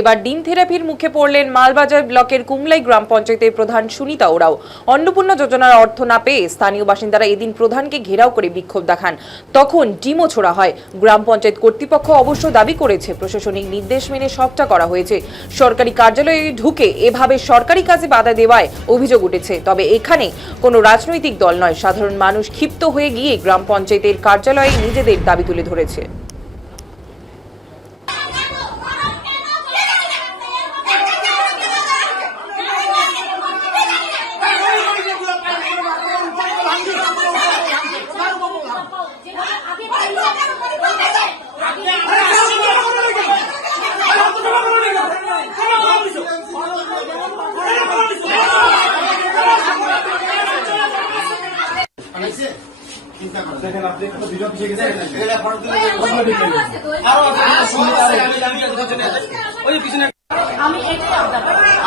এবার ডিম থেরাপির মুখে পড়লেন মালবাজার ব্লকের কুমলাই গ্রাম পঞ্চায়েতের প্রধান সুনিতা ওরাও। অন্নপূর্ণা যোজনার অর্থ না পেয়ে স্থানীয় বাসিন্দারা এদিন প্রধানকে ঘেরাও করে বিক্ষোভ দেখান। তখন ডিমও ছোড়া হয়। গ্রাম পঞ্চায়েত কর্তৃপক্ষ অবশ্য দাবি করেছে প্রশাসনিক নির্দেশ মেনে সবটা করা হয়েছে। সরকারি কার্যালয়ে ঢুকে এভাবে সরকারি কাজে বাধা দেওয়ায় অভিযোগ উঠেছে। তবে এখানে কোনো রাজনৈতিক দল নয়, সাধারণ মানুষ ক্ষিপ্ত হয়ে গিয়ে গ্রাম পঞ্চায়েতের কার্যালয়ে নিজেদের দাবি তুলে ধরেছে।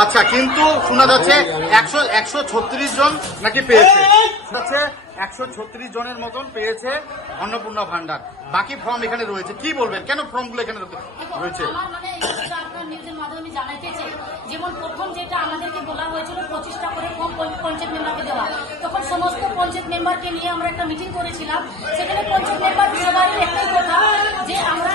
আচ্ছা, কিন্তু শোনা যাচ্ছে 136 জন নাকি পেয়েছে, 136 জনের মতন পেয়েছে অন্নপূর্ণা ভান্ডার। বাকি ফর্ম এখানে রয়েছে, কি বলবেন কেন ফর্মগুলো এখানে রয়েছে? আপনার নিউজের মাধ্যমে জানাইতে চাই, যেমন প্রথম যেটা আমাদেরকে বলা হয়েছিল 25টা করে ফর্ম পঞ্চায়েত মেম্বারকে দেওয়া, তখন সমস্ত পঞ্চায়েত মেম্বারকে নিয়ে আমরা একটা মিটিং করেছিলাম। সেখানে পঞ্চায়েত মেম্বার সবাই একটাই কথা যে আমরা